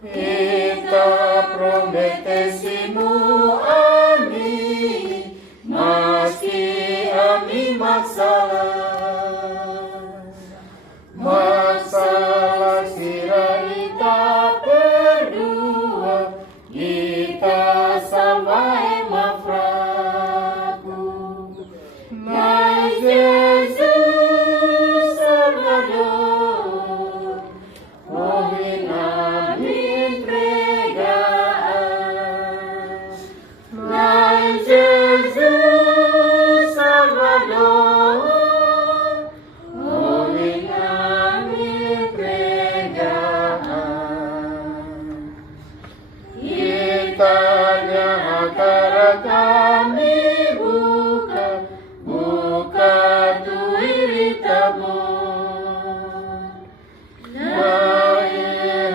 Kita prometesimu ami, meski ami masalah sira kita berdua, kita sama mafraku. Mas Jesus Salvador, ouvir a minha entregar. Mas Jesus Salvador, ouvir a minha entregar. Itanya antara kami buka tu iritamu. Mai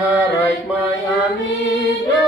harai mai amida